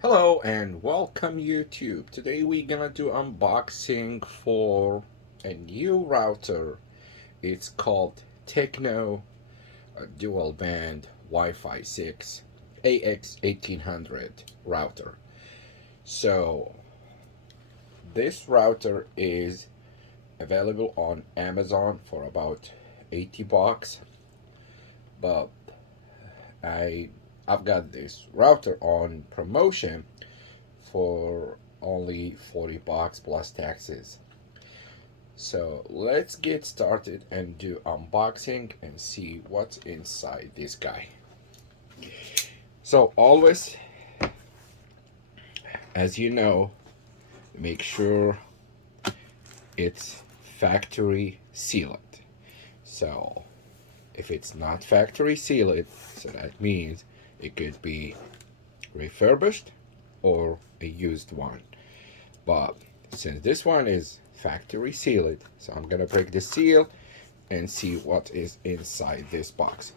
Hello and welcome YouTube. Today we're gonna do unboxing for a new router. It's called TECNO Dual Band Wi-Fi 6 AX1800 router. So this router is available on Amazon for about 80 bucks, but I I've got this router on promotion for only 40 bucks plus taxes. So let's get started and do unboxing and see what's inside this guy. So always, as you know, make sure it's factory sealed. So if it's not factory sealed, so that means it could be refurbished or a used one. But since this one is factory sealed, so I'm gonna break the seal and see what is inside this box.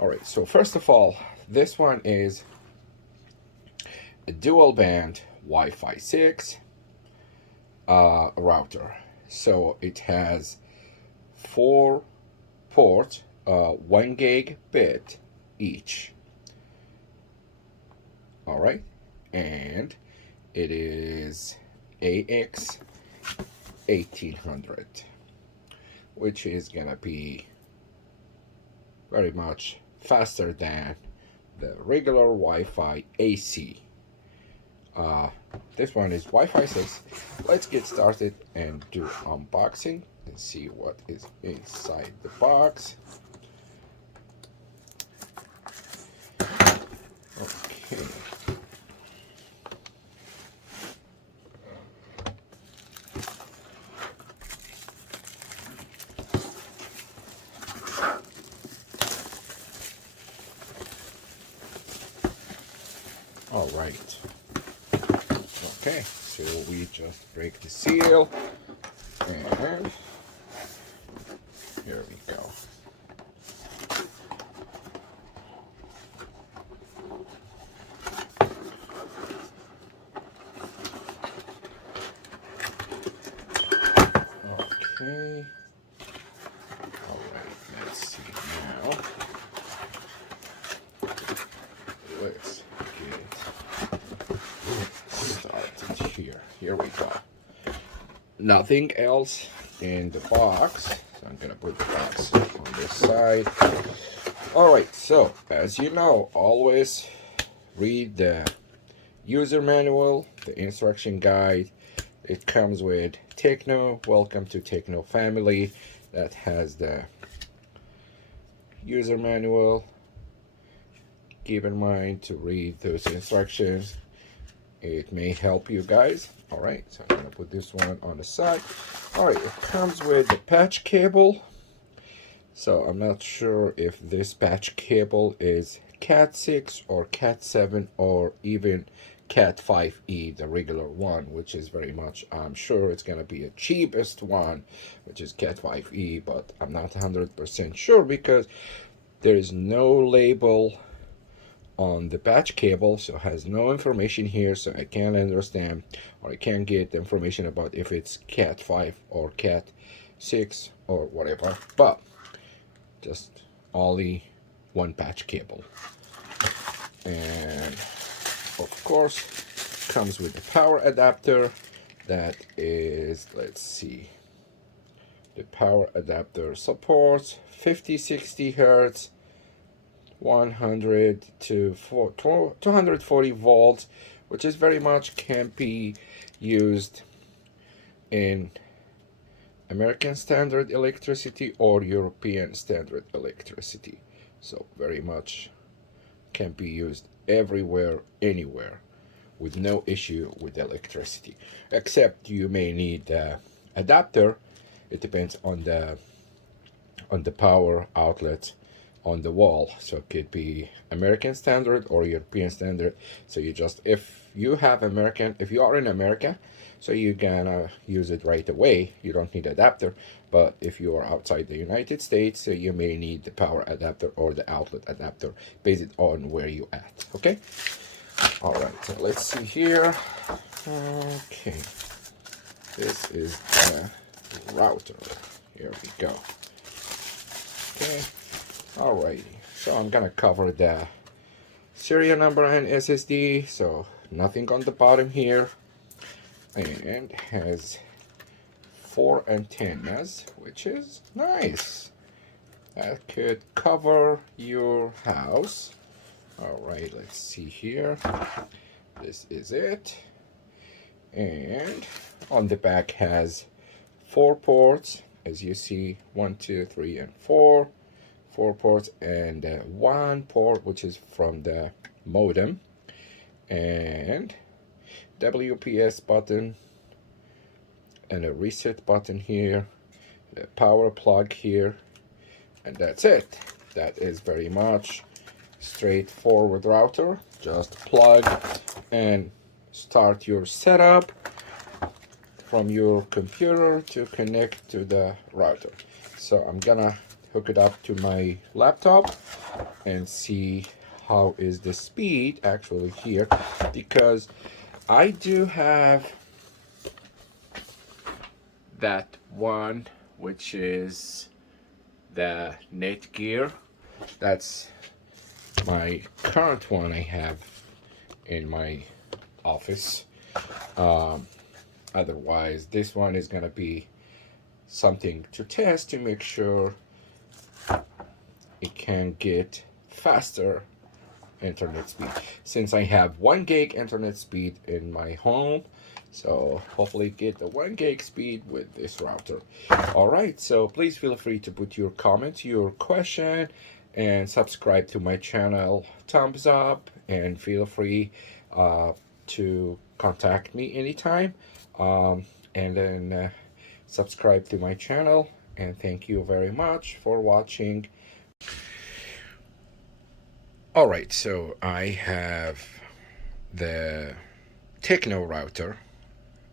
All right, so first of all, this one is a dual band Wi-Fi 6 router. So it has 4 ports, 1 gigabit each. All right, and it is AX1800, which is gonna be very much faster than the regular Wi-Fi AC. This one is Wi-Fi 6. Let's get started and do unboxing and see what is inside the box. Okay. All right. Okay, so we just break the seal, and here we go. Okay. All right, let's see now. Let's get started here. Here we go. Nothing else in the box. So I'm gonna put the box on this side. All right, so as you know, always read the user manual, the instruction guide. It comes with TECNO. Welcome to TECNO family. That has the user manual. Keep in mind to read those instructions. It may help you guys. All right, so I'm gonna put this one on the side. All right, it comes with the patch cable. So I'm not sure if this patch cable is Cat 6 or Cat 7 or even Cat 5e, the regular one, which is very much, I'm sure it's gonna be a cheapest one, which is Cat 5e, but I'm not 100% sure because there is no label on the patch cable, so it has no information here, so I can't understand or I can't get information about if it's Cat 5 or Cat 6 or whatever, but just only one patch cable. And of course comes with the power adapter. That is, let's see, the power adapter supports 50-60 hertz, 100 to 240 volts, which is very much can be used in American standard electricity or European standard electricity. So very much can be used everywhere, anywhere, with no issue with electricity, except you may need the adapter. It depends on the power outlet on the wall, so it could be American standard or European standard. So you just, if you are in America, so you're gonna use it right away, you don't need adapter. But if you are outside the United States, so you may need the power adapter or the outlet adapter based on where you at. Okay, All right, so let's see here. Okay, this is the router. Here we go. Okay, alrighty. So I'm gonna cover the serial number and SSD. So nothing on the bottom here, and has 4 antennas, which is nice. That could cover your house. All right, let's see here. This is it. And on the back has 4 ports, as you see, 1, 2, 3, and 4. 4 ports, and 1 port which is from the modem, and WPS button, and a reset button here, the power plug here, and that's it. That is very much straightforward router. Just plug and start your setup from your computer to connect to the router. So I'm gonna hook it up to my laptop and see how is the speed actually here, because I do have that one which is the Netgear. That's my current one I have in my office. Otherwise, this one is gonna be something to test to make sure it can get faster internet speed, since I have 1 gig internet speed in my home. So hopefully get the 1 gig speed with this router. All right, so please feel free to put your comment, your question, and subscribe to my channel. Thumbs up, and feel free to contact me anytime. And then subscribe to my channel, and thank you very much for watching. All right, so I have the TECNO router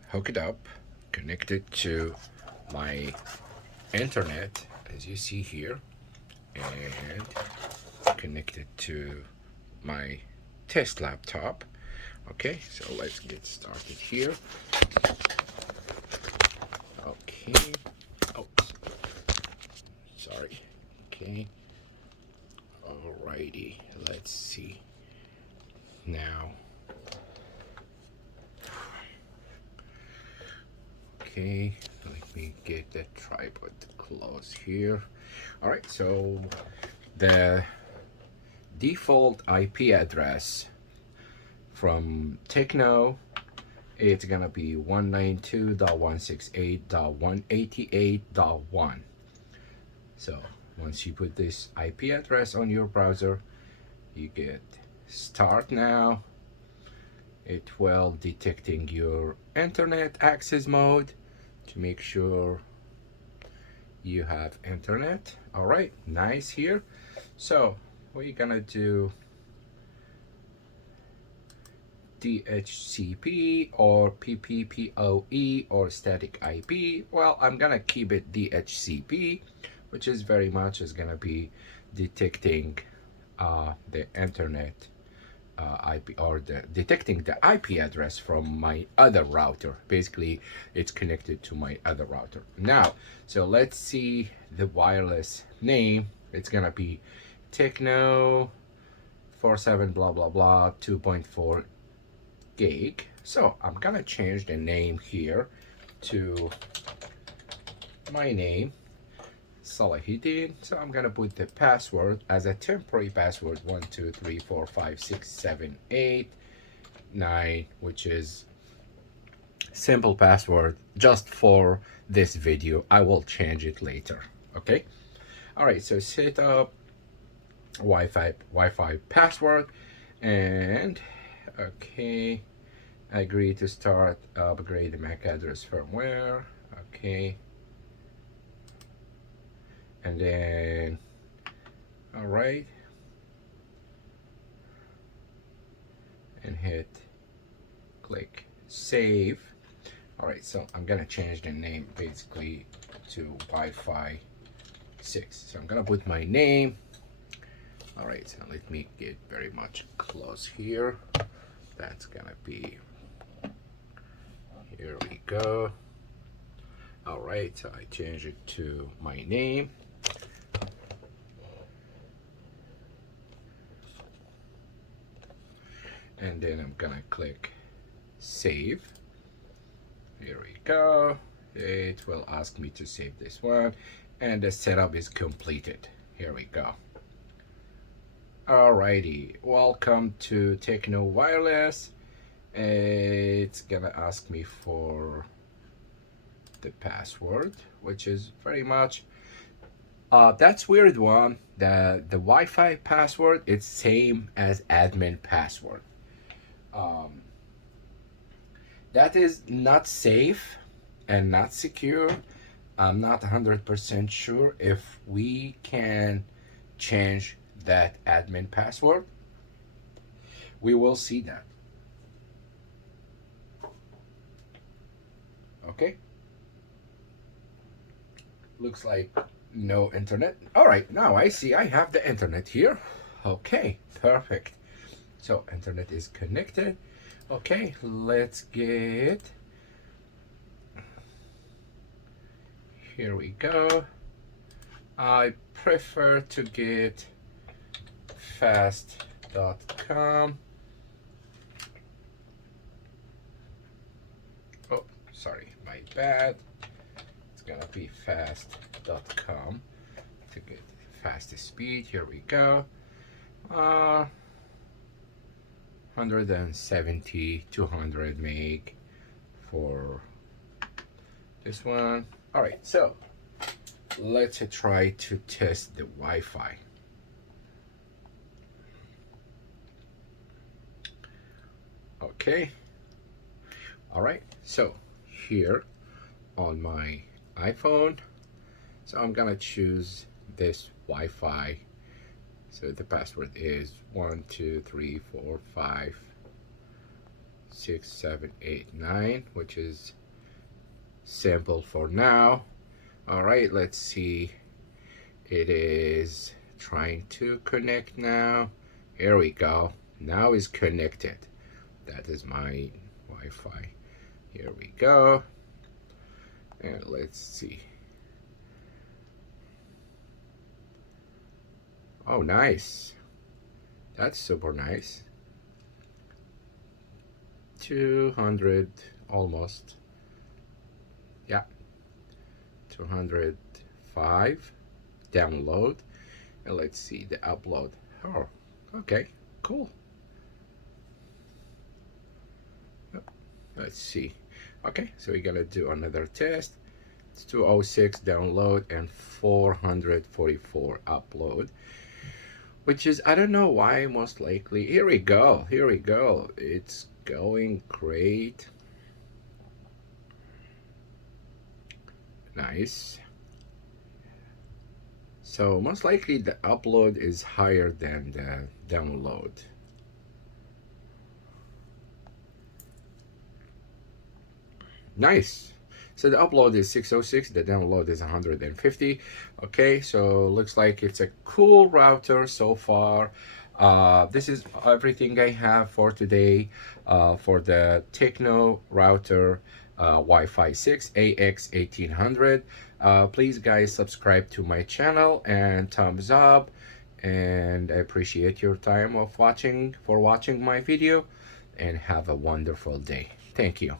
hooked up, connected to my internet, as you see here, and connected to my test laptop. Okay, so let's get started here. Okay, oh, sorry. Okay, alrighty, let's see now. Okay, let me get the tripod close here. All right, so the default IP address from TECNO, it's gonna be 192.168.188.1. So once you put this IP address on your browser, you get start now. It will detecting your internet access mode to make sure you have internet. All right, nice here. So we're gonna do DHCP or PPPoE or static IP. Well, I'm gonna keep it DHCP, which is very much is gonna be detecting the internet IP, or detecting the IP address from my other router. Basically, it's connected to my other router. Now, so let's see the wireless name. It's gonna be TECNO 47 blah blah blah 2.4 gig. So I'm gonna change the name here to my name, Salahuddin. So I'm gonna put the password as a temporary password 123456789, which is simple password just for this video. I will change it later. Okay. All right. So set up Wi-Fi password, and okay, agree to start upgrade the MAC address firmware. Okay. And then, all right, and hit click save. All right, so I'm gonna change the name basically to Wi-Fi 6. So I'm gonna put my name. All right, so let me get very much close here. that's gonna be, here we go. All right, so I change it to my name. And then I'm gonna click save. Here we go. It will ask me to save this one, and the setup is completed. Here we go. Alrighty, welcome to Techno Wireless. It's gonna ask me for the password, which is very much that's weird one. The Wi-Fi password, it's same as admin password. That is not safe and not secure. I'm not 100% sure if we can change that admin password. We will see that. Okay. Looks like no internet. All right, now I see I have the internet here. Okay, perfect. So internet is connected. Okay, let's get, here we go. I prefer to get fast.com. Oh, sorry, my bad. It's gonna be fast.com to get fastest speed. Here we go. 170, 200 meg for this one. All right, so let's try to test the Wi-Fi. Okay. All right, so here on my iPhone, so I'm gonna choose this Wi-Fi. So the password is 1 2 3 4 5 6 7 8 9, which is simple for now. All right, let's see. It is trying to connect now. Here we go. Now is connected. That is my Wi-Fi. Here we go. And let's see. Oh, nice. That's super nice. 200 almost. Yeah. 205 download. And let's see the upload. Oh, okay, cool. Let's see. Okay, so we're gonna do another test. It's 206 download and 444 upload, which is, I don't know why, most likely. Here we go. Here we go. It's going great. Nice. So most likely the upload is higher than the download. Nice. So the upload is 606, the download is 150. Okay, so looks like it's a cool router so far. This is everything I have for today for the TECNO router Wi-Fi 6 AX1800. Please guys subscribe to my channel and thumbs up, and I appreciate your time of watching my video, and have a wonderful day. Thank you.